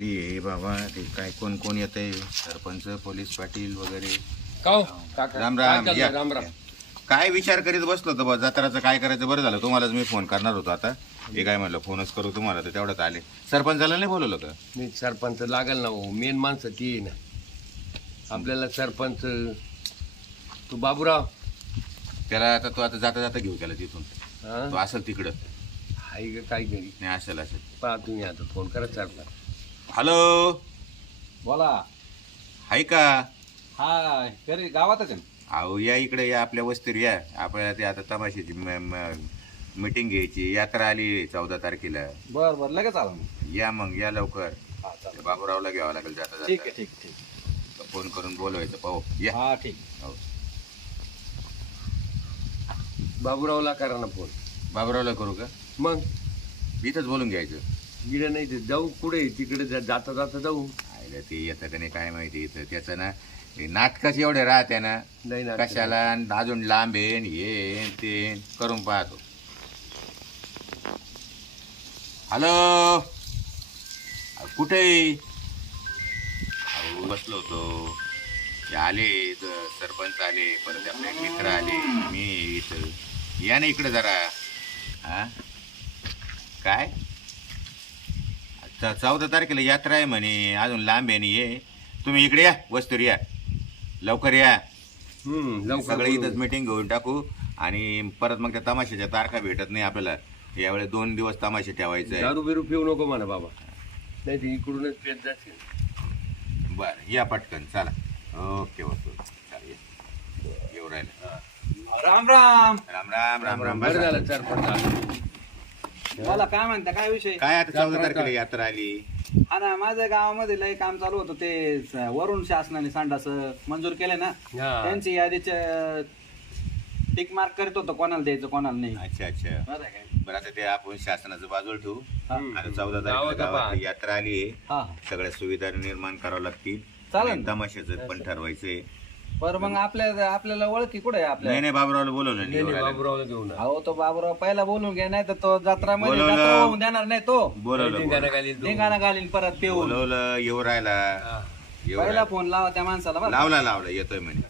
ये बाबा ते काय कोण कोण येतंय सरपंच पोलीस पाटील वगैरे. काव राम राम काय या. चाललंय? राम राम. काय विचार करीत बसलो होतो बा जत्राचं काय करायचं. बरं झालं तुम्हालाच मी फोन करणार होतो. आता हे काय म्हणलं फोनच करू तुम्हाला तर तेवढ्यात आले. सरपंचाला नाही बोलवलं का? नाही सरपंच लागल ना हो, मेन माणसं ती आहे ना आपल्याला. सरपंच तू बाबूराव त्याला आता तो आता जाता जाता घेऊ त्याला तिथून. हा तो असेल तिकडं. हाय का काय घरी नाही असेल असेल. पहा तुम्ही आता फोन करा सरपंच. हॅलो बोला. हाय का? हाय घरी गावातच आहे ना? अहो या इकडे या आपल्या वस्तीवर या. आपल्याला ते आता तमाशाची मीटिंग घ्यायची. यात्रा आली 14 तारखेला. बर बर लगेच आलो ना. या मग या लवकर. हा चालेल. बाबूरावला घ्यावं लागेल जाता ठीक आहे जाता. ठीक ठीक. फोन करून बोलवायचं पाहू या. हा ठीक. हो. बाबूरावला करा ना फोन. बाबूरावला करू का? मग इथंच बोलून घ्यायचं. गिडं नाही ते जाऊ कुठे तिकडे जाता जाता जाऊ. आयला ते येतं का नाही काय माहिती. इथं त्याचं ना नाटकच एवढे राहते ना नाही ना कशाला. आणि अजून लांब येन ये ते करून पाहतो. हॅलो कुठे बसलो होतो. ते आले सरपंच आले परत आपले मित्र आले. मी इथं या ना इकडे जरा. हा काय 14 तारखेला यात्रा आहे म्हणे. अजून लांब आहे. ये तुम्ही इकडे या वस्तूवर या लवकर या. लवकर सगळे इथंच मीटिंग घेऊन टाकू. आणि परत मग त्या तमाशाच्या तारखा भेटत नाही आपल्याला. यावेळेस 2 दिवस तमाशे ठेवायचं आहे. दारू बिरू पिऊ नको म्हणा बाबा, नाही ते इकडूनच पेत जाशील. बरं या पटकन चला. ओके वस्तू चालेल येऊ राहिलं. राम राम. राम राम राम राम. बरं बसा. झालं सरपंच आला. बोला काय म्हणता काय विषय? काय आता 14 तारखेला यात्रा आली. हा ना माझ्या गावामध्ये लय काम चालू होतं. ते वरून शासनाने संडास मंजूर केले ना. हा. त्यांची यादीचे टिक मार्क करत होतं कोणाला द्यायचं कोणाला नाही. अच्छा अच्छा. बरं आहे काय? बरं आता ते आपण शासनाचं बाजूला ठेवू. हा. आता 14 तारखेला गावात गावात पहा. यात्रा आली आहे. हा सगळ्या सुविधा निर्माण कराव्या लागतील. चालेल आणि ना. तमाशाचं पण ठरवायचंय. बरं मग आपल्याला ओळखी कुठे आहे आपल्या? नाही नाही बाबूरावला बोलवलं नाही नाही. नाही, बाबूरावला घेऊन अहो तो बाबूराव पहिला बोलून घ्या, नाही तर तो जत्रामध्ये बोलवलं. जत्रा होऊन देणार नाही. तो बोलवलं धिंगाणा घालीन परत पिऊन. बोलवलं येऊ राहिला. येऊ पहिला राहिला. फोन लावा त्या माणसाला बरं. लावला येतोय म्हणे.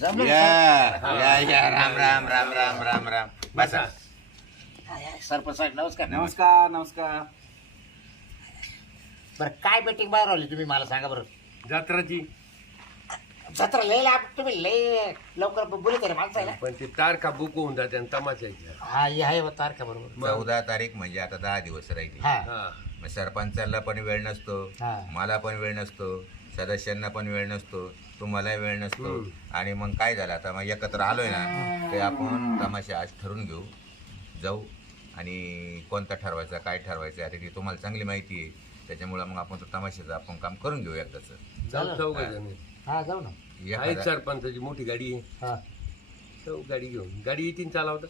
जमलं का? या राम राम राम राम राम राम. बसा. सरपंच साहेब नमस्कार. नमस्कार नमस्कार. बरं काय मीटिंग बाहेर आली तुम्ही मला सांगा बरं. जत्राची. जत्रा लय लाभ तुम्ही लय लवकर बोलत आहे माणसाला. पण ते तारखा बुक होऊन जाते आणि तमाशाच्या. हा हे आहे बा तारखा बरोबर. 14 तारीख म्हणजे आता 10 दिवस राहिले. हा हा मग सरपंचाला पण वेळ नसतो. हा. मला पण वेळ नसतो. सदस्यांना पण वेळ नसतो. तुम्हाला वेळ नसतो. आणि मग काय झालं आता मग एकत्र आलोय ना ते आपण तमाशा आज ठरवून घेऊ. जाऊ आणि कोणता ठरवायचा काय ठरवायचं आता ती तुम्हाला चांगली माहिती आहे. त्याच्यामुळे मग आपण तो तमाशाचं आपण काम करून घेऊ एकदाच. जाऊ चौघ जण. हा जाऊ ना. आहे सरपंचाची मोठी गाडी आहे. हा जाऊ गाडी घेऊन. गाडी येतील चालवता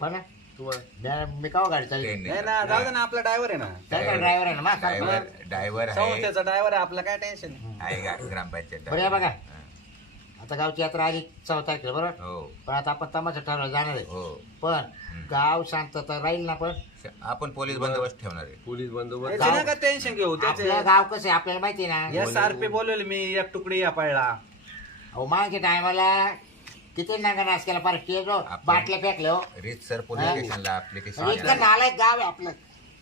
पण तुम्हाला. मी काव गाडी चालली. नाही ना जाऊ दे ना, आपला ड्रायव्हर आहे ना. ड्रायव्हर आहे ना मा ड्रायव्हर आहे. संस्थेचा ड्रायव्हर आहे आपला, काय टेन्शन नाही. आहे का ग्रामपंचायत बरं या बघा. driver. आता गावची यात्रा आली 14 तारखेला बरोबर. हो पण आता आपण तमाशा ठरवायला जाणार आहे. हो. पण गाव शांतता राहील ना. पण आपण पोलीस बंदोबस्त ठेवणार आहे. पोलीस बंदोबस्त. त्याचे नका टेन्शन घेऊ. आपलं गाव कसं आहे आपल्याला माहिती आहे ना. SRP बोलवले मी एक तुकडी या पळला. अहो मागच्या टायमाला किती नांगा नाश केला पार स्टेज बाटल्या फेकल्या हो. सर पोलीस स्टेशनला इतकं ऍप्लिकेशन नालायक गाव आहे आपलं.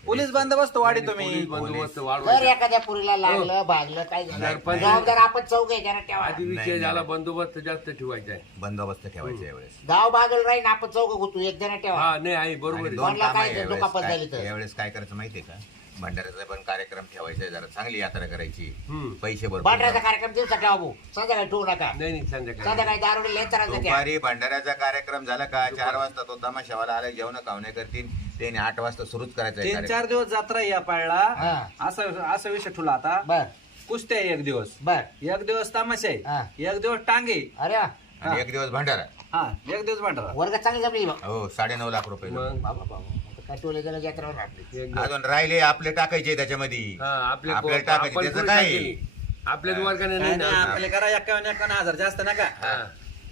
पोलीस बंदोबस्त वाढी तुम्ही. पोलीस बंदोबस्त जर वाढवून. एखाद्या पुरीला लागलं भागलं काय झालं सरपंच. जबाबदार आपण चौघ आहे जरा ठेवा. आधी विषय नाही, झाला नाही. बंदोबस्त जास्त ठेवायचा आहे. बंदोबस्त ठेवायचा यावेळेस. गाव बागल राहीन आपण चौघ गुतू एक जण ठेवा. हा नाही आहे बरोबर आणि आहे. दोन कोणाला कामं काय आहे यावेळेस. दुखापत झाली तर? यावेळेस काय करायचं माहितीये का? भंडाऱ्याचा पण कार्यक्रम ठेवायचा आहे. जरा चांगली यात्रा करायची. हम्म. पैसे बाटऱ्याचा भरपूर. कार्यक्रम दिवसा ठेवा भाऊ. संध्याकाळी ठेवू नका. नाही नाही संध्याकाळी. संध्याकाळी दारू लय त्रास देते. दुपारी भंडाऱ्याचा कार्यक्रम झाला का 4 वाजता तो तमाशावाला आला जेवण खावणे करतील. त्याने 8 वाजता सुरूच करायचा आहे 3-4 कार्यक्रम. दिवस जत्रा या पळला. हा असं विषय ठुला आता. बर कुस्त्या आहे एक दिवस. बर. एक दिवस तमाशा हा. आहे. एक दिवस टांगे. अरे वा. आणि 1 दिवस भंडारा. हा एक दिवस भांडारा. वर्ग चांगली जमली बा. हो 9.5 लाख रुपये. मग बाबा बाबा काय टोले गेलं यात्रेवर आपली. एक- अजून राहिले आपले टाकायचे त्याच्यामध्ये. हा, आपले आपल्याला टाकायचे आपण त्याचं कोणी काय? टाकेल? आपल्याच वर्गाने काय नाही नाही, ना. आपल्याला करा 51,000 जास्त नका. हा.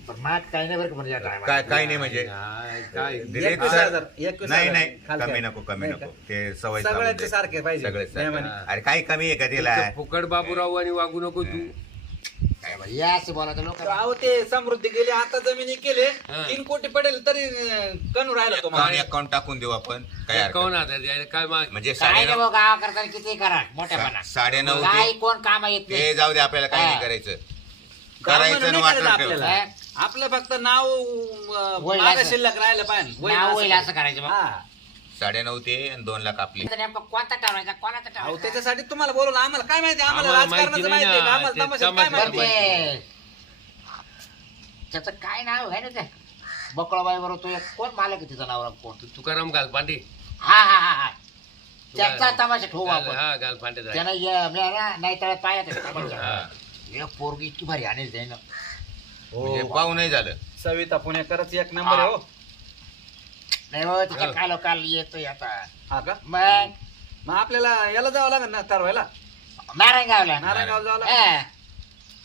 पण माग काही नाही बरं का म्हणजे या टायमाला. काय नाही म्हणजे काय दिले 21,000, तर 21,000 नाही नाही खाली कमी करा. नको कमी नाही नको का? ते सवय सगळ्यांचे सारखे पाहिजे. सगळे नियमाने. अरे काही कमी आहे का तिला फुकट बाबूराव आणि वागू नको तू काय बाई, या असं बोलायचं लोक अहो ते समृद्धी गेले आता जमिनी केले 3 कोटी पडेल तरी कणू राहिला तुम्हाला अकाउंट टाकून देऊ आपण काय हरकत कोण नाही. आता द्यायला काय माग म्हणजे काय नाही 9:30 भाऊ गावा करता किती करा मोठ्यापणा 9:30 काही कोण काम येत ते नाही जाऊ दे आपल्याला काही नाही हा. करायचं गावाला करायचं नाही आणि करायचं वाटलं आपल्याला. ठेव. आपलं फक्त नाव होईल मागं असं. शिल्लक राहिलं पाहिजे होईल नाव होईल असं. असं करायचं मग. हा. 9:30 ते आणि 2 लाख आपली तर नेमकं कोणता ठरवायचा कोणाचा अहो ठरवायचा त्याच्यासाठी तुम्हाला बोलवलं आम्हाला काय माहिती आम्हाला आम्हाला माहिती राजकारणाचं नाही माहिती आहे का? ना. आम्हाला ते तमाशाचं काय तमाशा बरं माहिती ते त्याचं काय नाव आहे ना ते बकळाबाई बरोबर तो एक कोण मालक आहे तिचं नाव कोण तुकाराम गालपांडे हा हा हा हा त्याचा तमाशा ठेवू आपण हा गालपांडे जाय. त्यानं मी ना नाही तळ्यात पाहिजे हा. एक पोरगी इतकी भारी आणेल ते ना म्हणजे पाहू नाही झालं सविता पुणेकरच एक नंबर आहे हो नाही हो तिच्या हो. काल काल येतोय आता हा का मग मग आपल्याला याला जावं लागेल ना ठरवायला नारायणगावला नारायणगाव जावं लागेल हा.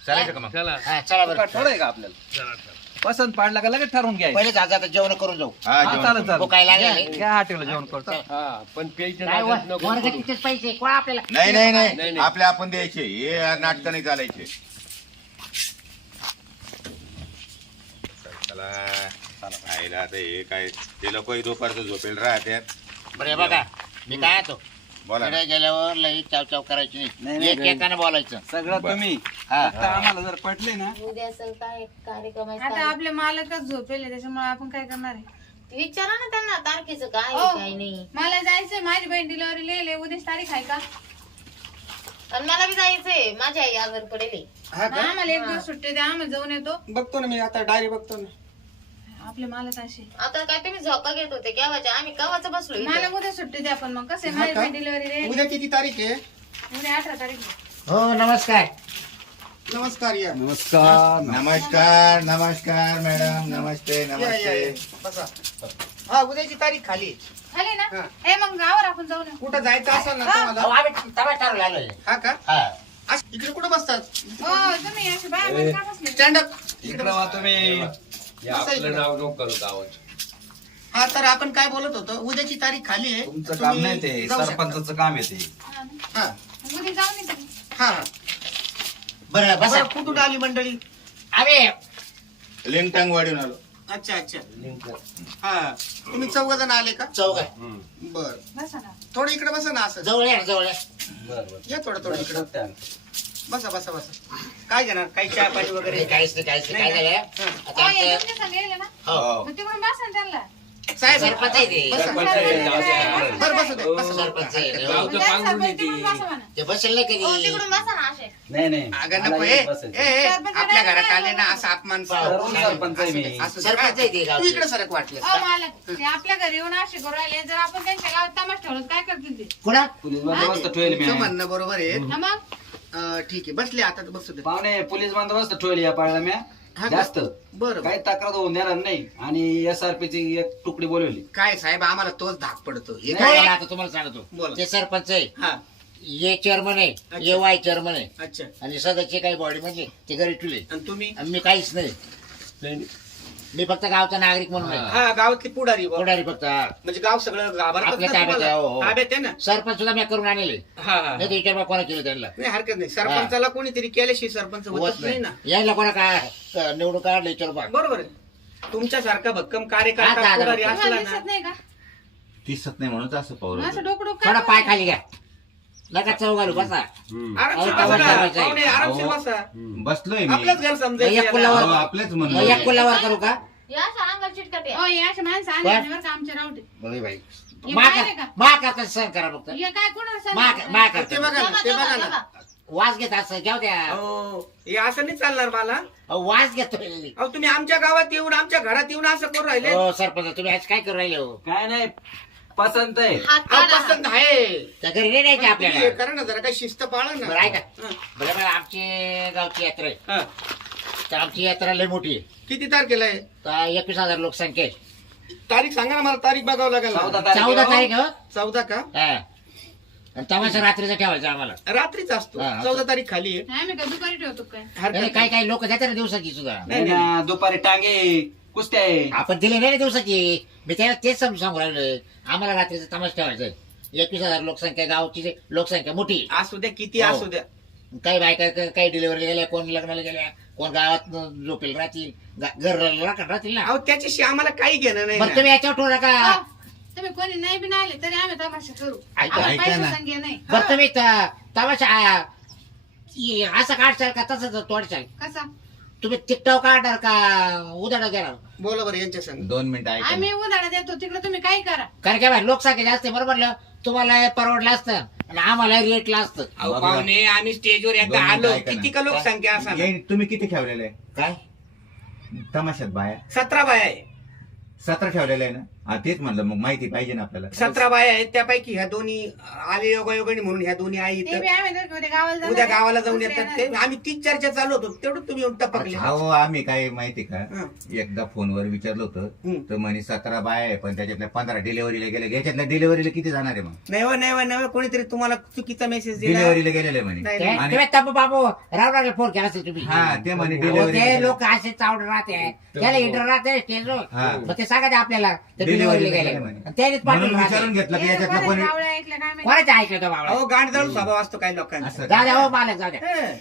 चालायचं का मग चला हा, चला बरं ठरवय का आपल्याला चला, चला. पसंत पाडला का लगेच ठरवून घ्यायचं पहिले जाता जेवण करून जाऊ हा हा, जेवण चालेल करू. चालेल भुकायला लागेल. घ्या हॉटेलला जेवण करतो हा पण प्यायच्या काय नादात नको वर्ग करू. तिथेच पैसे कोण आपल्याला नाही नाही नाही, नाही नाही. आपले आपण द्यायचे हे नाटक नाही चालायचे चला आईला आता हे काय ते लोक दुपारचं झोपेल राहत्यात बरं हे बघा मी काय येतो बोला ना. तिकडे गेल्यावर लई चाव चाव करायची नाही, नाही नाही, एक एकानं बोलायचं सगळं बरं. तुम्ही हा. फक्त आम्हाला जर पटले ना उद्या असं काय कार्यक्रम आहे आता काय? आपले मालकच झोपेले त्याच्यामुळे आपण काय करणार आहे विचारा ना त्यांना तारखेचं काय हो. आहे, काय नाही मला जायचंय माझी बहीण डिलिव्हरी लिहिले उद्याच तारीख आहे का आणि मला बी जायचंय माझी आई आजार पडेल मग आम्हाला एक दिवस सुट्टी द्या आम्ही जाऊन येतो बघतो ना मी आता डायरी बघतो ना आपले मालक असे आता काय तुम्ही झोका घेत होते केव्हाच्या आम्ही केव्हाच बसलो इथं. मला उद्या सुट्टी द्या पण मग कसं आहे, माझी बहीण डिलिव्हरी लिहिले उद्या किती तारीख आहे उद्या 18 तारीख आहे. हो नमस्कार नमस्कार या नमस्कार नमस्कार नमस्कार मॅडम नमस्ते या, नमस्ते बसा हा उद्याची तारीख खाली आहे. झाले ना हा. हे मग गावावर आपण जाऊ ना कुठं जायचं असेल ना अहो, तुम्हाला आम्ही तवा ठरवलं आलोय हा का हा इकडे कुठं बसतात हो तुम्ही असे बाहेर का बसले स्टँड अप इकडे वा तुम्ही हे आपलं नाव नको करू गावात हा तर आपण काय बोलत होतो उद्याची तारीख खाली आहे तुमचं तुम्ही काम नाही ते जाऊ शकता. सरपंचाचं काम आहे ते हा ना. हा मग उद्या जाऊ नये हा बरं बसा बरं, कुठून आली मंडळी आम्ही लिंगटंग वाढून आलो अच्छा अच्छा हा तुम्ही 14 जण आले का चौघ बर बसा ना थोडं इकडे बसा ना असं जवळ या जवळ या. या थोडं इकडे बरं बसा बसा बसा काय घेणार काही चहा पाणी वगैरे नाही, काहीच नाही काहीच नाही काय झालं आता हो ये आमचं तुमच्या संग येले ना हो मग तिकडून बसा ना त्यांना साहेब सरपंच आहे ते. बसा. सरपंच आहे, जाऊ दे. बरं बसू दे बसा. सरपंच आहे ते. हो. गावचं त्या पांघरून सरपंच येते. तिकडून बसा म्हणा. ते बसेल नाही हो, कधी तिकडून बसा ना असे नाही नाही अगं मला नको येत बसायचं. सरपंच आपल्या नाही, घरात नाही, आले ना नाही. असा अपमान तरुण सरपंच आहे मी. असं सरपंच आहे ते तू गावचे. इकडे सरक वाटलं हो मालक ते आपल्या घरी येऊन असे करू राहिले जर आपण त्यांच्या गावात तमाश ठेवलं तर काय करतील ते कुणा पोलीस बंदोबस्त ठेवेल मी तुमचं म्हणणं बरोबर आहे हा मग ठीक आहे बसले आता तर बसू दे पाहुणे पोलीस बंदोबस्त ठेवली या पाळला म्या हा का? जास्त बरं काही तक्रार होऊन देणार नाही आणि SRP ची एक तुकडी बोलवली काय साहेब आम्हाला तोच धाक पडतो हे नाही, काय आता तुम्हाला सांगतो बोला. ते सरपंच आहे हा ये चेअरमन आहे अच्छा. ये वाय चेअरमन आहे अच्छा आणि सदस्य काही बॉडी मधले ते घरी ठुले आणि तुम्ही आणि मी काहीच नाही नाही, मी फक्त गावचा नागरिक म्हणून आहे. हा गावातली पुढारी बुवा. पुढारी फक्त हा. म्हणजे गाव सगळं घाबरतात आपल्या ना ताब्यात तुम्हाला? आहे, हो, हो. ताब्यात आहे ना सरपंच सुद्धा मी करून आणले हा हा नाही तर विचार कोणा केलं त्यांना नाही हरकत नाही सरपंचाला कोणीतरी केल्याशिवाय सरपंच होत होतच नाही ना नाही यायला कोणा काय निवडून काढले विचार बघ बरोबर आहे तुमच्यासारखा भक्कम हा, कार्यकर्ता दादा. पुढारी तुम्हाला असला ना दिसत नाही का दिसत नाही म्हणून असं पाहू असं डोकं डोकं थोडा काय पाय खाली घ्या नका चव घालू बसा हम्म. आरामशीर अहो, बसा ना. ठरवायचं आहे. पाहुणे, आरामशीर अहो. बसा बसलोय मी आपलंच घर एक समजायचं पुलावर- याला. आपलेच मग म्हणलं एक कुल्लावर करू का या अशा अंगात चिटकटे हो हे असे माणसं आले काय? नाही बरं का आमच्या रावटे बघी बाई हे पाहिलंय का? मा करता सहन करा फक्त हे काय कोणाला मा सांगितलं? करता ते बघा ना ते बघा ना वास घेत असं जाऊ द्या हो हे असं नाही चालणार मला अहो, वास घेतोय अहो तुम्ही आमच्या गावात येऊन आमच्या घरात येऊन असं करून राहिले हो सरपंच तुम्ही आज काय करू राहिले हो काय नाही पसंत आहे हात अहो, काढा. पसंत आहे त्या घरी नाही द्यायचे पण तुम्ही आपल्याला हे करा ना जरा काही शिस्त पाळा बरं ना ऐका हा. बरं बरं आमची गावची यात्रा आहे हा. तर आमची यात्रा लय मोठी आहे किती तारखेला आहे तर 21,000 लोकसंख्या आहे तारीख सांगा ना मला तारीख बघावं लागेल ना. 14 तारीख 14 हो. तारीख हो 14 का हा. आणि तमाशा रात्रीचा ठेवायचा आम्हाला. रात्रीच असतो. हा, 14 तारीख खाली आहे. नाही, आम्ही काय दुपारी ठेवतो काय? हरकत नाही, नाही. काही काही लोक देतात ना दिवसाची सुद्धा. नाही ना, दुपारी टांगे कुस्त्या आहे. आपण दिले नाही ना दिवसाची. मी त्याला तेच सांगू राहिलोय. आम्हाला रात्रीचा तमाशा ठेवायचा. 21,000 लोकसंख्या, गावची लोकसंख्या मोठी. असू द्या किती हो. असू द्या. काही बायका काही डिलिव्हरी गेल्या, कोण लग्नाला गेल्या, कोण गावात झोपेल राहतील, घर राहतील ना. अहो त्याच्याशी आम्हाला काही घेणं नाही बरं ना. तुम्ही याच्यावर ठेवू नका. हो, तुम्ही कोणी नाही बी नाही आले तरी आम्ही तमाशा करू. ऐका, आम्हाला ऐका पैसे ना. संख्या नाही. बरं तुम्ही तमाशा असं काढशाल का तसंच तोडशाल? कसा? तुम्ही तिकटाव काढणार का उदाहरण घेणार? बोला बरं यांच्या संग. 2 मिनिटं ऐका आम्ही उदाहरण देतो तिकडे तुम्ही काय करा. कारण की लोकसंख्या जास्त आहे, बरोबर ना? तुम्हाला परवडलं असतं आणि आम्हाला रेटला असतं. अहो बाबा. पाहुणे आम्ही स्टेजवर एकदा 2 मिनिटं आलो ऐका ना. किती का लोकसंख्या असा ना. तुम्ही किती ठेवलेलं आहे काय? तमाशात बाया? 17 बाया आहे. 17 ठेवलेलं आहे ना. हा, तेच म्हणलं, मग माहिती पाहिजे ना आपल्याला. 17 बाया आहेत. त्यापैकी ह्या दोन्ही आले योगायोगाने म्हणून ह्या दोन्ही आई ते इथं बी आम्ही दोघी उद्या गावाला जाणार उद्या आहे. गावाला जाऊन दुसरे येतात ते. येणार. आम्ही तीच चर्चा चालू होतो तेवढं तुम्ही येऊन टपकले. हो, आम्ही काय माहिती का, हं. एकदा फोनवर विचारलं होतं हं. तर म्हणे 17 बाया आहे, पण त्याच्यातल्या 15 डिलिव्हरीला गेले. याच्यातल्या डिलिव्हरीला किती जाणार आहे मग? नाही कोणीतरी तुम्हाला चुकीचा मेसेज दिला. डिलिव्हरीला गेलेले म्हणे. नाही, ते- आणि- तुम्ही तब्बू बाबू रावणाला फोन केला असेल तुम्ही. हा, ते म्हणे हो, डिलिव्हरी ते लोक असे चावड राहते, त्याला इंटर राहते स्टेजवर. हा. मग ते सांगा आपल्याला ते Delivery डिलिव्हरीला गेले गेले म्हणे. आणि त्यानेच म्हणून पाठवलं विचारून राहते. घेतलं की हे याच्यातलं कोणी कोणी गावळं ऐकलं काय माहिती. कोणाचं ऐकलं तो बाबा? अहो गांडदळू स्वभाव असतो काही लोकांचा. असं जा द्या हो मालक, जा द्या. हं.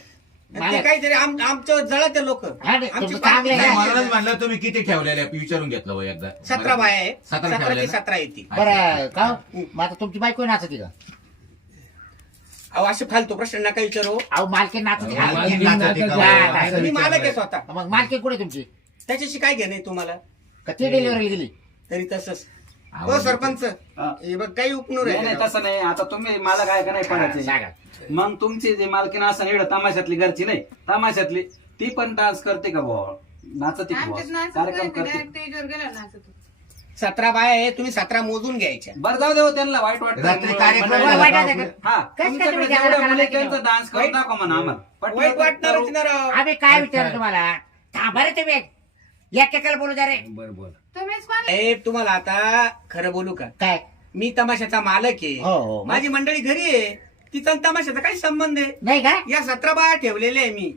ते मालक. काहीतरी आमचं जळत लोक. हा, नाही, तुमचं चांगलं नाही, आहे. म्हणूनच म्हणलं तुम्ही किती ठेवलेले आहे, विचारून घेतलं हो एकदा. 17 बाया आहे. 17 17 ठेवले ते ना? 17 येते. बरं का हो? मग आता तुमची बायको नाचती का? अहो असे फालतू प्रश्न नका विचारू. अहो मालकी नाचती का? मालकीण नाचते का? हा, असं मी मालक आहे विचारलंय. स्वतः. मग मालकी कुठे तुमची? त्याच्याशी काय घेणं आहे तुम्हाला का ती डिलिव्हरीला गेली? तरी तसंच. हो आवाज सरपंच हा. हे बघ काही उपनूर नाही नाही, आहे. तसं नाही. आता तुम्ही मला काय का नाही हा, पडायचे. सांगा. मग तुमची जे मालकीन असं एवढं तमाशातली घरची नाही, तमाशातली ती पण डान्स करते का बुवा? नाचते का बुवा? आमच्यात नाचत कार्यक्रम नाही, करते. direct स्टेजवर गेला नाचत. 17 बाया आहे. तुम्ही 17 मोजून घ्यायच्या. बरं जाऊ देऊ त्यांना वाईट वाटतं. रात्री कार्यक्रम मंडळी- वाईट झाला वाटतं का? हा, कसं काय तुमच्याकडे तुम्ही जेवढ्या गावाला मुली करायला त्यांचा डान्स करून दाखवा म्हणा आम्हाला. पटलं वाईट तर वाटणारच करू. ना राव. आम्ही काय विचारलं तुम्हाला? थांबा रे तुम्ही. एकेकाला बोलू द्या रे. बरं बोल. तुम्हीच कोण? साहेब तुम्हाला आता खरं बोलू का, काय? मी तमाशाचा मालक हो, आहे. हो. माझी मंडळी घरी आहे. तिचा आणि तमाशाचा काही संबंध आहे? नाही का? या 17 बाया ठेवलेल्या आहे मी.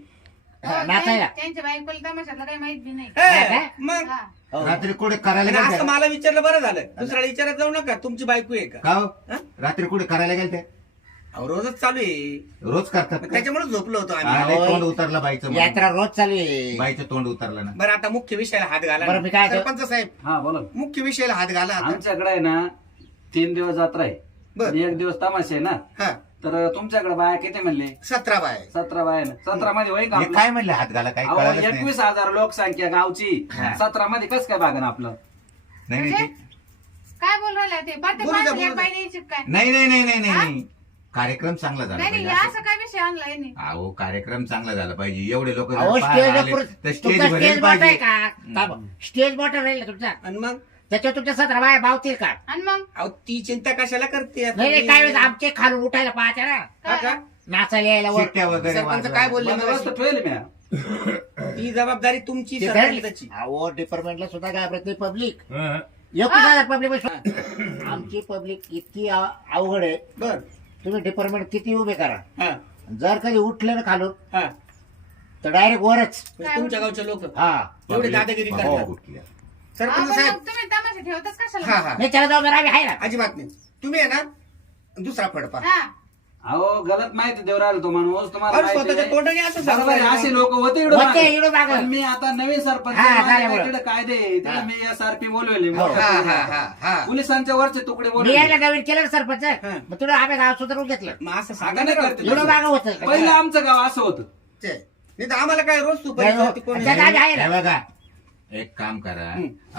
हा, हो, नाचायला. त्यांच्या बायकोला तमाशातलं काही माहित बी नाही. हे, का? मग हा. हो. रात्री कुठे करायला आणि गेलते असं का? मला विचारलं बरं झालं. दुसऱ्याला विचारत जाऊ नका तुमची बायको आहे का. का हो? हा? रात्री कुठे करायला गेलते? अहो, रोजच चालू आहे. रोज करतात मग का? त्याच्यामुळे झोपलो होतो हा, आम्ही. लय तोंड उतरलं बाईचं म्हणून. यात्रा रोज चालू आहे. बाईचं तोंड उतरलं ना. बरं आता मुख्य विषयाला हात घाला बरं, ना. मी काय ते- सरपंच साहेब हा बोला. मुख्य विषयाला हात घाला आता. आमच्याकडे आहे ना 3 दिवस जत्रा आहे बर. आणि 1 दिवस तमाशा आहे ना. हा तर तुमच्याकडे बाया किती म्हणले? 17 बाया आहे. 17 बाया ना. 17 मध्ये होईल का हे आपलं? काय म्हणले हात घाला, काही अहो, कळालंच नाही. 21,000 लोकसंख्या गावची. हा. 17 मध्ये कसं काय भागन आपलं? नाही नाही, ते- काय बोल राहिला ते? प्रत्येक बोलू द्या, माणसाला एक बोलू द्या. बाई द्यायची काय? नाही नाही नाही नाही नाही. कार्यक्रम चांगला झाला नाही नाही, पाहिजे. असं काय विषय आणलाय नाही. अहो, कार्यक्रम चांगला झाला पाहिजे. एवढे लोक अहो, स्टेजला पुढे- तर स्टेज तुमचा भरेल स्टेज मोठा आहे पाहिजे. का? थांबा. स्टेज मोठा राहील का तुमचा? आणि मग त्याच्यावर तुमच्या 17 बाया भावतील का? आणि मग अहो ती चिंता कशाला करते आता नाही नाही, मी? काय वेळेस आमचे खालून उठायला पाहते ना. हा का? नाचायला यायला वर. शिट्ट्या वगैरे सरपंच वाजवायला. काय बोलले बंदोबस्त मगाशी? ठेवले मी. ती जबाबदारी तुमची ते धरली. सरपंचाची. अहो, डिपार्टमेंटला सुद्धा घाबरत नाही पब्लिक. हं. 21,000 पब्लिक. आमची पब्लिक इतकी अवघड आहे. बर तुम्ही डिपार्टमेंट किती उभे करा, हा जर कधी उठले ना खालून हा तर डायरेक्ट वरच. म्हणजे तुमच्या गावचे लोक हा. एवढे दादागिरी हो, करतात. कुठल्या. सरपंच आपण साहेब मग तुम्ही तमाशा ठेवतच हा कशाला? हा नाही, त्याला जाऊन आम्ही आहे ना. अजिबात नाही. तुम्ही आहे ना दुसरा फडपा. हा. अहो गलत माहिती देऊ राहिला तो माणूस. तुम्हाला अरे माहिती स्वतःच्या नाही. तोंडाने असं सांगू बरोबर आहे, राहिले. असे लोक होते इकडं होते मागे. इकडं मागं. पण मी आता नवीन सरपंच हा, आहे, झाल्यामुळं. माझ्याकडे कायदे आहे. त्याला हा. मी SRP बोलवले. हो. हा हा हा हा पोलिसांच्या वरचे तुकडे मी बोलवले. यायला नवीन केलं ना सरपंच. हा. मग तुला आम्ही गाव सुधारून घेतलं. मग असं आता सांगा नाही ना करते. एवढं मागं होतं. पहिलं आमचं गाव असं होतं. ते. नाही तर आम्हाला काय रोज तू नाही, हो. कोणी त्याच्या आधी आहे ना. हे बघा, एक काम करा,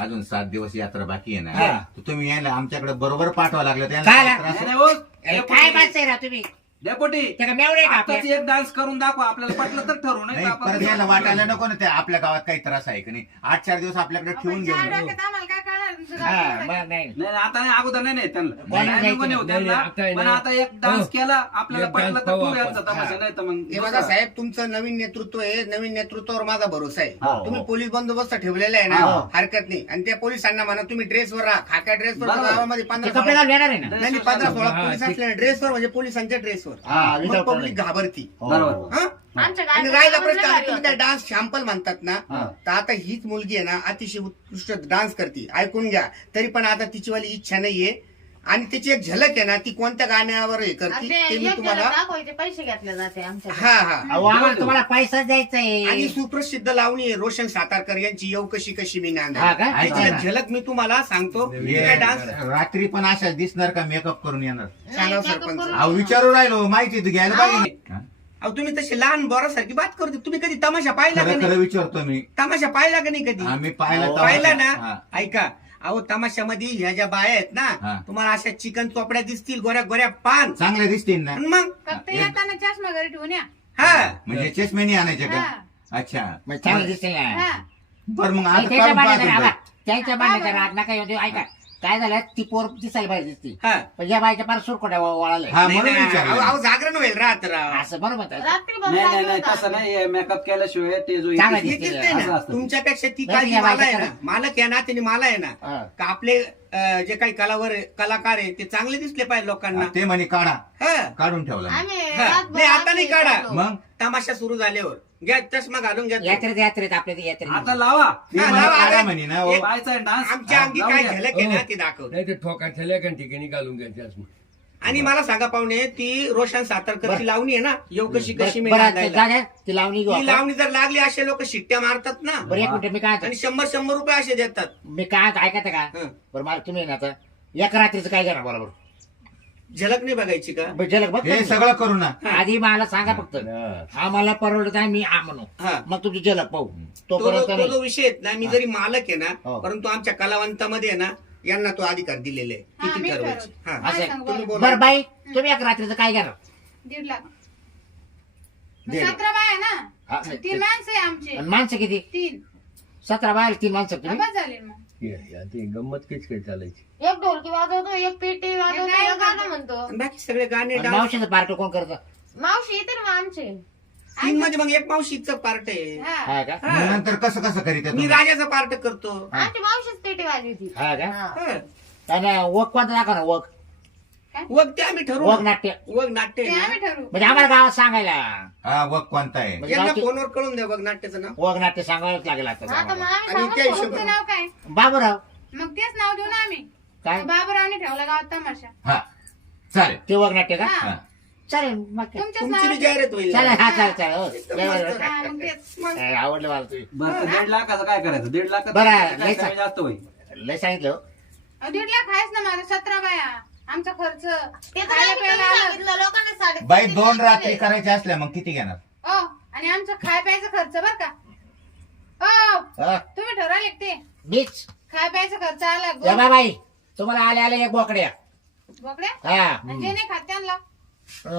अजून 7 दिवस यात्रा बाकी आहे हा. ना, तर तुम्ही यायला आमच्याकडे बरोबर पाठवा लागलं काय? त्यांना त्रास नाही, नाही, हो. अरे, काय माणसं ना तुम्ही? डेपुटी त्या का मेवणे का आताच आपल्या? एक डान्स करून दाखवा. आपल्याला पटलं तर ठरवू नाही. नाही परत यायला वाटायला नको ना, ते आपल्या गावात काही त्रास आहे की नाही. 8-4 दिवस आपल्याकडे ठेवून आपण घेऊन चार येऊ. डोक्यात आम्हाला काय कळणार तुमचं हा गाव मग नाही नाही नाही, आता नाही अगोदर नाही त्यांना नाही, Timing पण येऊ नाही, त्यांना. आता आहे पण ना. आता एक डान्स केला आपल्याला एक पटलं dance तर पाहू खूप यांचा आपण. तमाशा नाही तर मग हे बघा साहेब, तुमचं नवीन नेतृत्व आहे, नवीन नेतृत्वावर माझा भरोसा आहे. हो. तुम्ही पोलीस बंदोबस्त ठेवलेला आहे ना, हो. हरकत नाही. आणि त्या पोलिसांना म्हणा तुम्ही ड्रेसवर राहा, खाक्या ड्रेसवर बरोबर. गावामध्ये ते 15 कपडे घालून येणार आहे ना नाही 15-16 हा, पोलीस ठीक. असले ड्रेसवर म्हणजे पोलिसांच्या ड्रेसवर हा, मग without पब्लिक problem. घाबरती. हो. बरोबर. हा? आमच्या आणि गावात राहिला लय प्रश्न आता भारी तुम्ही त्या होतं. डान्स शॅम्पल म्हणतात ना, हा. तर आता हीच मुलगी आहे ना अतिशय उत्कृष्ट डान्स करते, ऐकून घ्या. तरी पण आता तिचीवाली इच्छा नाहीये आणि तिची एक झलक आहे ना, ती कोणत्या गाण्यावर हे करते आणि ते ते मी एक तुम्हाला जण दाखवायचे पैसे घेतले जाते आमच्या हा हा अहो आम्हाला तुम्हाला पैसा द्यायचा आणि आहे सुप्रसिद्ध लावणी आहे रोशन सातारकर यांची येऊ कशी कशी मी नांद हा का? त्याची एक झलक मी तुम्हाला सांगतो. ये. काय डान्स रात्री पण अशाच दिसणार का मेकअप करून येणार सांगा नाही, सरपंच. करून- अहो विचारू राहिलो माहिती घ्यायला पाहिजे हा? अहो तुम्ही तशी लहान बोरासारखी बात करते. तुम्ही कधी तमाशा पाहिला का खरं खरं नाही? विचारतो मी तमाशा पाहिला का नाही कधी? आम्ही पाहिला हो. पाहिला तमाशा. ना? हा. ऐका, अहो तमाशामध्ये ह्या ज्या बाया आहेत हा. ना, तुम्हाला अशा चिकन चोपड्या दिसतील, गोऱ्या गोऱ्या पान. चांगल्या दिसतील ना आणि मग फक्त येताना चष्मा घरी ठेवून या हा म्हणजे चष्मेनी आणायचे का हा. अच्छा मग चांगलं दिसतील ना हा. बरं मग आता त्यांच्या काढून बांधण्याचा पाहतो राग त्यांच्या बांधण्याचा राग नका येऊ देऊ. ऐका काय झालं ती पोर दिसायला पाहिजे दिसती हा. पण या बाईच्या पार सुरकोट्या वळाले हा नाही, म्हणून नाही, विचारलं. अहो जागरण होईल रात राव. असं बरोबर म्हणतात. रात्री नाही नाही नाही बघा तसं नाही मेकअप केल्याशिवाय ते जो चांगला येते- हे दिसतंय असं ना, असतं. तुमच्यापेक्षा ती नाही, काळजी या मला आहे बायका ना, मालक आहे ना, त्यांनी मला आहे ना, हा. का आपले जे काही कलाकार आहे ते चांगले दिसले पाहिजे लोकांना. ते म्हणे काढा हा. काढून ठेवला मी. आम्ही हा. रातभर नाही, आता नाही आम्ही काढा. करतो. मग तमाशा सुरू झाल्यावर घ्या चष्मा घालून घ्या. यात्रेत आपल्या ते यात्रेत आता लावा ते हा, म्हणे लावा, काढा आता. म्हणे ना हो. एक- बायचा डान्स आमच्या अंगी लावून काय द्या. झालं की ना हो. ते दाखव. नाही ते ठोकाच्या लेखन ठिकाणी घालून घ्यायचे असं. आणि मला सांगा पाहुणे, ती रोशन सातारकरची लावणी आहे ना, येऊ कशी कशी मी बरं नांदायला. जाण्या ती लावणी घेऊ ती आपण. लावणी जर लागली असे लोक शिट्ट्या मारतात ना, बरं एक मिनिट मी काय आणि 100 रुपये असे देतात. मी काय ऐकत का हं. बरं मला तुम्ही ना आता एक रात्रीचं काय करणार बरोबर झलक नाही बघायची का? बरं, जलक बघ हे तुम्ही. सगळं करू ना आधी मला सांगा फक्त हा. आम्हाला परवडत आहे मी म्हणू हा. मग तुमची जलक पाहू तो तोपर्यंत तो नाही. जो विषय आहे ना, मी जरी मालक आहे ना, हो. परंतु आमच्या कलावंतामध्ये आहे ना, यांना तो अधिकार दिलेले आहे. हा, किती मी ठरवायचे. ठरवते. हा. असं आहे. सांग तुम्ही बरं. बोला. बरं बाई तुम्ही एक रात्रीचं काय घेणार 1.5 लाख. दे. 17 बाय ना, हा, 3 माणसं आहे आमचे. आणि माणसं किती 3 17 बाहेर 3 माणसं तुम्ही बस झाले मग. ते गंमत किच काय चालायची. एक ढोलकी वाजवतो एक पेटी वाजवतो काय एक गाणं म्हणतो आणि बाकी सगळे गाणे आणि डान्स मावशीचं पार्ट कोण करतं मावशी येते ना मग आमचे तीन मध्ये मग एक मावशीचं पार्ट आहे. हा. हा का मग नंतर कसं कसं करीत मी राजाचं पार्ट करतो. आमची मावशीच पेटी वाजवती हा का हा. हा. आणि वक कोणतं दाखवा ना वक वग ते आम्ही ठरवू. वक नाट्य वग नाट्य ते आहे ना. आम्ही ठरवू. म्हणजे आम्हाला गावात सांगायला हा वग कोणता आहे म्हणजे यांना गावची- फोनवर कळून द्या वग नाट्याचं नाव. वक नाट्य सांगावंच लागेल आता हा तर मग आम्हाला. आम्ही आणि सांगत त्या होतो. हिशोबाने- तुमचं नाव काय? बाबूराव मग तेच नाव देऊ ना आम्ही. काय बाबूरावने ठेवला गावात तमाशा. हा चालेल ते वक नाट्य का हा. हा. चालेल मग काय. तुमच्याच तुमची बी नाव. जाहिरात होईल. चालेल हा चालेल चालेल हो. लय बरं. हा, मग तेच. मग ए, आवडलं मला तुम्ही बरं तर 1.5 लाखाचं काय करायचं 1.5 लाखाचं बरं, काय लय कमी जास्त होईल लय सांगितलं हो. 1.5 लाख आहेच ना माझा 17 बाया. आमचा खर्च ते तर खायला आम्ही प्यायला कमी आलं. सांगितलं लोकांना साडे बाई 2 रात्री करायच्या असल्या मग किती घेणार ओ आणि आमचा खाय प्यायचा खर्च बर का. ओ हा, तुम्ही ठरवले का ते मीच खाय प्यायचा खर्च आला या बा बाई तुम्हाला आले आले एक बोकड्या बोकड्या हा आणि जे नाही खात त्यांना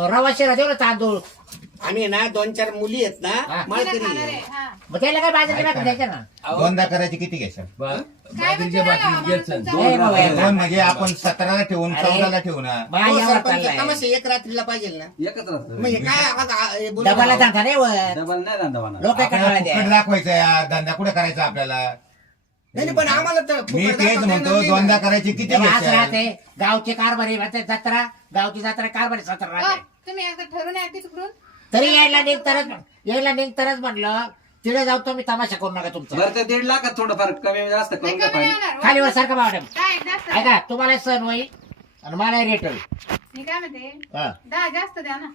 रवा शिरा देऊ ना तांदूळ आम्ही ना 2-4 मुली आहेत हा. ना खाणार माळकरी. आहे. हा. मग त्याला काय बाजारात टाकून द्यायचं ना दोनदा करायची किती घ्यायचं बाजरीच्या बाटलीत घ्यायचं. ए, बाबा, ए, दोन म्हणजे आपण 17ला ठेवून अरे. 14ला ठेवू ना मग हो, यावर सरपंच, चाललाय तमाशा एक रात्रीला पाहिजे ना. एकच राहतं मग हे काय आता, हे बोलू डबाला नका. धंदा नाही वर डबल नाही धंदा होणार लोक काय आपल्याला कंटाळा फुकट द्या दाखवायचा या धंदा कुठे करायचा आपल्याला नाही नाही, पण आम्हाला तर मी फुकट तेच दाखवता म्हणतो येणार नाही दोनदा ना. करायची किती तेव्हा असं घ्यायचं राहते गावची कारभारी म्हणते जत्रा गावची जत्रा कारभारी 17 ओ, राहते तुम्ही एकदा ठरवून आहे तिकडून. तरी यायला निघतारच म्हटलं तिथे जाऊ तुम्ही तमाशा करू नका तुमचा बरं ते 1.5 लाखात थोडंफार कमी जास्त नाही करून द्या कमी नाही पाहिजे होणार. खाली वर सारखं मॅडम काय जास्त ऐका तुम्हाला सण होईल आणि मला रेट होईल मी काय म्हणते हा. 10 जास्त द्या ना.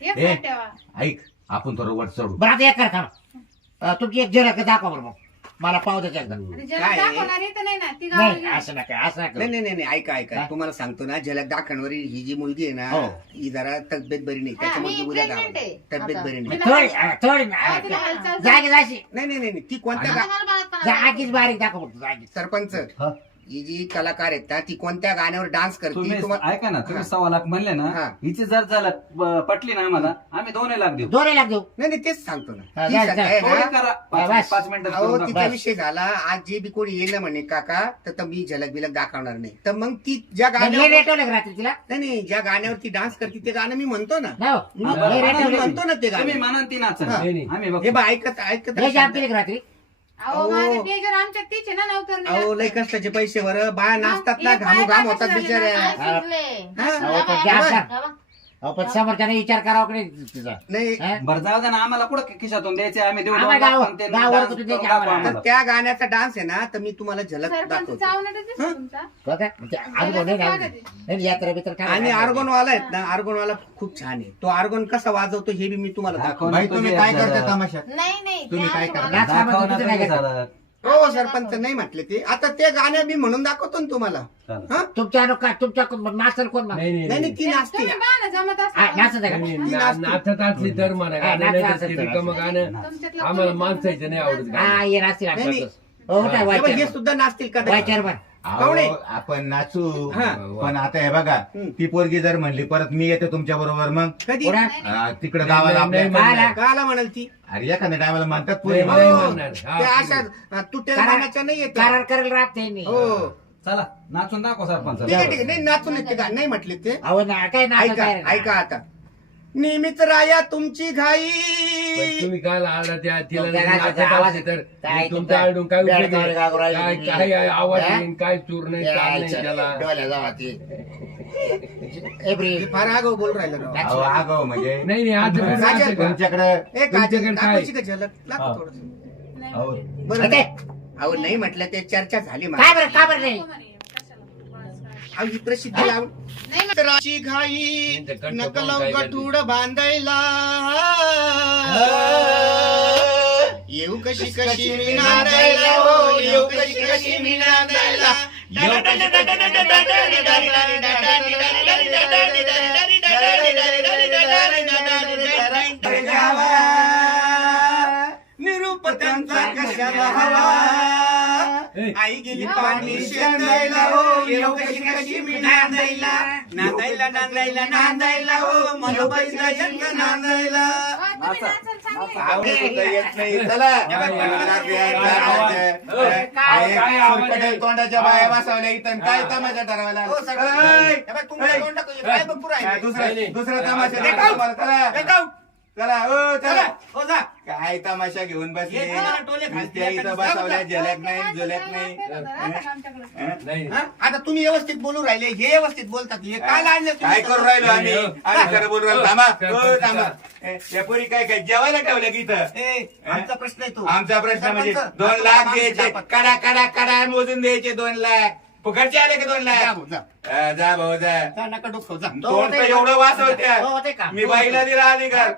एक ए. प्लेट ठेवा. ऐक आपण थोडं वर चढू बरं आता एक कर थांब तुमची एक जरा दाखवा बरं मग मला पाहू द्यायचं एकदा आणि ज्याला काय आहे? दाखवणार आहे तर नाही ना ती गावाला नाही घेऊन. असं नका असं नका नाही नाही नाही नाही, ऐका ऐका हा? तुम्हाला सांगतो ना झलक दाखवणारी ही जी मुलगी आहे ना हो. ही जरा तब्येत बरी नाही हा, त्याच्यामुळे मी ती उद्या pregnant गावाला. आहे तब्येत आता. बरी नाही. थोडी तिला हालचाल जागी जाशी नाही नाही नाही नाही, ती कोणत्या आता गा- मला बाळात पण आलं. जागीच बारीक दाखव फक्त जागीच सरपंच हा. ही जी कलाकार आहेत ना ती कोणत्या गाण्यावर डान्स करते तुम्ही तुम्हाला ऐका ना तुम्ही हा. 1.25 लाख म्हणले ना हा. हिची जर झालं पटली ना आम्हाला आम्ही 2 लाख देऊ दोन लाख देऊ नाही नाही तेच सांगतो ना हा, ती जा, सध्या जा. आहे थोडे ना, करा बस. 5 मिनिटात अहो करून तिचा टाकू. विषय झाला आज जे बी कोणी येईल ना म्हणे काका तर मी झलक बिलक दाखवणार नाही तर मग ती ज्या लय गाण्यावर रेट होईल का रात्री तिला नाही नाही ज्या गाण्यावरती डान्स करते ते गाणं मी म्हणतो ना नाही हो. मी लय रेट होईल. म्हणतो ना ते तुम्ही गाणं म्हणा ती नाचा हा. नाही, नाही. आम्ही हे बघतो बा ऐकत ऐकत लय जाम केली का रात्री अहो अहो. माझे पेजर आमच्या तीच आहे ना नवतर अहो लय कष्टाचे पैसे वर बाया नाचतात ना हे घामू बाया घाम होतात कशी झाली बिचाऱ्या काय सुचले? हा. अहो, पण या जाम बा, कर. या बा. अहो पण समोरच्याने विचार करावा की नाही तिचा नाही हा? बरं जाऊ दे ना आम्हाला कुठं खिशातून द्यायचे आम्ही देऊ आम्हाला 2 लाख, गाव- पण ते गावावर dance कुठे करून द्यायचे दाखवा आम्हाला. आम्हाला. तर त्या गाण्याचा डान्स आहे ना तर मी तुम्हाला झलक सरपंच दाखवतो चावण्यात दिसतो तुमचा हो का? म्हणजे अनुभव नाही ना. नाही, यात्रा बित्रा काय आणि आर्गोनवाला आहेत ना आर्गोनवाला खूप छान आहे तो आर्गोन कसा वाजवतो हे बी मी तुम्हाला दाखवतो दाखव. बाई तुम्ही काय करता तमाशात नाही नाही तुम्ही ते काय आम्ही करता? मला- नाच- दाखव ना तुझं काय तुम्ही करता? झालं. हो सरपंच नाही म्हटले ते आता ते गाणं मी म्हणून दाखवतो ना तुम्हाला चालेल. हा? तुमच्या तुमच्या नाचल कोण मग? नाही नाही नाही ती नाचते तुम्ही बाण जमत हा, असता नाचत आहे का? नाही, ती ना- नाचते. नाचत असली तर म्हणा हा, गाणं नाचत नाही तर असेल ते तर रिकामं गाणं तुमच्यातलं आम्हाला कोणी- माणसायचं नाही आवडत गाणं. हा ये नाचतील नाही, नाही. आमच्यातच. हो काय हे बघ, हे वाईट सुद्धा नाचतील का वाईट चेअरमन पाहुणे. अहो, आपण नाचू हा. पण आता हे बघा हम्म. ती पोरगी जर म्हणली परत मी येते तुमच्या बरोबर मग कधी तिकडे गावाला नाही, आपल्या नाही, नाही. काला म्हणाल ती अरे एखाद्या टायमाला म्हणतात पोरी नाही, नाही म्हणून. म्हणणार. हा, ते ठीक आहे. अशा तुटेल कारण- गाण्याच्या नाही येत करार करेल राहते मी हो चला नाचून दाखव सरपंच ठीक आहे ठीक आहे नाही नाचून येते का नाही म्हटले ते अहो ना काय नाचत ऐका आहे ना. ऐका आता नियमित राया तुमची घाई पण तुम्ही काय आला त्या तिला तुमच्या नाचत गाण्याचा आवाज असली तर काय तुमच्या तुमचा- आडून काय उपयोग बेडकावर आहे? गागू राहिली काय तुम्ही. काय आवाज हा? येईन काय चूर नाही काय नाही त्याला डोळ्या जावा ती. एप्रिल हे फार आगाऊ बोल राहिलं राव. अहो आगाऊ म्हणजे नाही नाही आज पण राजा- असं का? तुमच्याकडे ए काजल तुमच्याकडे काय? दाखवायची का झलक हा. दाखव थोडंसं. नाही, अहो, बरं अरे, अहो नाही म्हटलं ते चर्चा झाली काय मला बरं का बरं नाही अहो ही प्रसिद्धी लावून नाही मित्राची घाई त्यांचं कंठ नकलव पाहून काय गठूड बांधायला येऊ कशी कशी मी नांदायला हो येऊ कशी कशी मी नांदायला येऊ कशी निरूप त्यांचा कशाला हवा आई गेली पाणी शेंदायला हो येऊ कशी कशी मी नांदायला नांदायला नांदायला नांदायला हो मनोबाईचा जन्म नांदायला तुम्ही नाचाल चांगले. आवडत सुद्धा येत नाही. चला. सुरकटेल तोंडाच्या बाया बसवल्या इथं काय तमाशा ठरवायला हो, सगळं. हे बघ, तुमचं तोंड टाकू. काय बघ पुरं आहे? दुसरा तमाशा Get दाखवा out. मला. चला Get out. चला ओ चला. चला हो, जा. काय तमाशा घेऊन बसले ये तुम्हाला टोले खालती नुसत्या इथं एखादी बसवल्या जाऊ झलक नाही झुलक नाही नाही हा? आता तुम्ही व्यवस्थित बोलू राहिले हे व्यवस्थित बोलतात हे काय आणले काय करू राहिलो आम्ही आम्ही खरं बोलू राहिलो थांबा सरपंच, ओ, थांबा या पोरी काय काय जेवायला ठेवल्या की इथं आमचा प्रश्न आहे तो आमचा प्रश्न म्हणजे सरपंच, 2 लाख आमचं द्यायचे दापत. कडा कडा कडा मोजून द्यायचे 2 लाख फुकटचे आले का 2 जा लाख भाऊ, जा. जा भाऊ जा जा, नका डोकं जा. तोंड तर एवढं वास हो, होत्या होते का? मी बाईला दिला अधिकार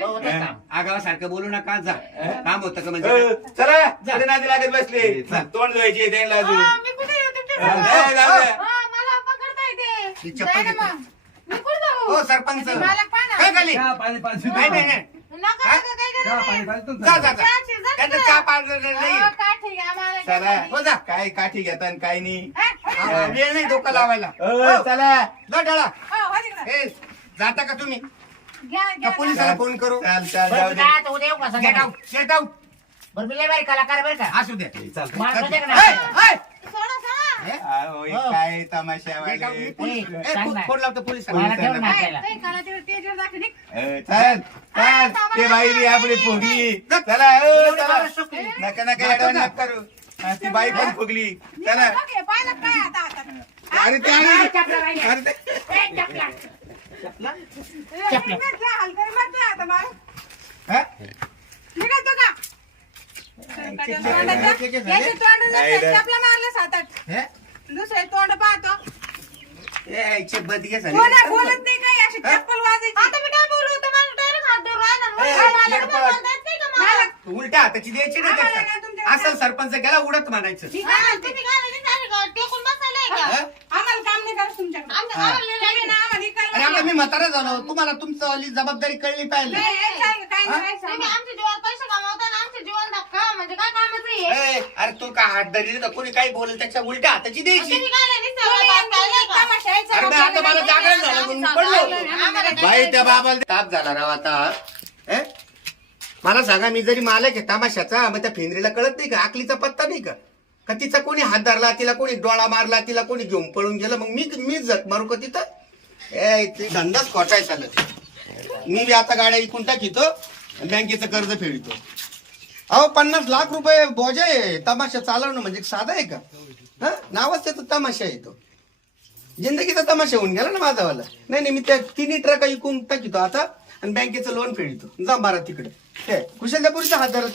हो, होते का? आगावासारखं बोलू नका जा काम होतं का अ, म्हणजे चला पुढे नादी लागत बसले तोंड धुवायचे त्यांना अजून मी कुठे येऊ तुमच्या हा, सोबत? जाऊ द्या. हा, मला पकडता येते ही चप्पल जाय ना घेतो. मग. मी कुठे जाऊ हो सरपंच आणि मालक पाहा ना. काय खाली चहा पाणी पाहिजे नाही नाही नाही. नका हा? नका काय चहा करू पाणी नये. पाहिजे तुमचं. जा जा जा चहाची जा त्यांचं ना. चहा पाजलं नाही हो, काय ठीक आहे आम्हाला काय चला नाही. हो जा काय काठी घेता आणि काय नाही हा, हो, हा, वेळ नाही डोकं लावायला अ, चला जा डाळा हो, तिकडं. ए जाता का तुम्ही घ्या, का घ्या. पोलिसाला फोन करू चाल चाल बरं, जाऊ मी दे काय आता उद्या येऊ का गेट संध्याकाळी? आउट गेट आउट बरं मी लय भारी कलाकार बरं का असू द्या चालतं. मला कळतं का ए, नाही? ए, सोडा, सोडा. अहो, हे काय तमाशा गेट आउट. वाले मी पोलीस- ए, ए, सांग ना. फोन लावतो पोलिसाला मला ठेव ना काय? आपल्याला. ते कानातील तेजवर दाखव, निघ. चल चल ते बाई बी आपली फुगली चला ओ, चला नका नका ऍडवान्स नका करू हा, ती बाई पण फुगली चला निघ, बघ, हे पाहिलं काय आता हातात? अरे ते ए, आली. चपला राहिली. अरे ते- ए, चपला. हे, चपला. निघ, घ्या, हलकं मारते आता मला. हा? निघायचं का? किती तोंडाचं- झाले? याचे तोंड नाही, नसते, नाही. चपला मारलं 7-8. हे? दुसरे तोंड पाहतो. ए, इच्छे बदगे झाले कोणा बोलत नाही काही अशी चप्पल वाजायची. आता मी काय बोलू होतं मला डायरेक्ट हात धरून राहिला. मग ए, काय मला येडपट. पण बोलता येत नाही का मला? तू उलट्या हाताची द्यायची नाही आम्हाला त्याच्यात. ना तुमच्या- असं सरपंच गेला उडत म्हणायचं मी काय म्हणते? तुम्ही काय म्हणते? चालेल का? टेकून बसायलाय का? हा? आम्हाला काम नाही करायचं तुमच्याकडे. हा. तुम्ही ना आम्हाला इकायला अरे आता लावा. मी म्हातारा झालो तुम्हाला तुमचं जबाबदारी कळली पाहिजे नाही, हे काय हा? करायचं तुम्ही आम्हाला? आमच्या जीवावर पैसे कमावता आणि आमच्या जीवाला धक्का म्हणजे म्हणजे काय कामाचं आहे ए, अरे तू का हात धरली का कोणी काही बोलेल त्याच्या उलट्या हाताची द्यायची तुम्ही काय नाही सगळं बात काय तमाशा आहे, अरे नाही, आता मला जागरण झालं म्हणून पडलो आम्हाला काय बाई त्या बाबाला ताप झाला राव आता ए? मला सांगा मी जरी मालक आहे तमाशाचा मग त्या फेंद्रीला कळत नाही का आकलीचा पत्ता नाही का का तिचा कोणी हात धरला तिला कोणी डोळा मारला तिला कोणी घेऊन पळून गेलं मग मीच जग मारू का तिथं ए ते धंदाच खोटाय चालत मी बी आता गाड्या इकून टाकितो बँकेचं कर्ज फेडितो अहो 50 लाख रुपये बोजा आहे तमाशा चालवणं म्हणजे साधा आहे का हा नावच त्याचं तमाशा आहे तो जिंदगीचा तमाशा होऊन गेला ना माझावाला नाही मी त्या 3 ट्रका इकून टाकितो आता आणि बँकेचं लोन फेडितो जा मारा तिकडे कुशल त्या पुरुषा हात धरत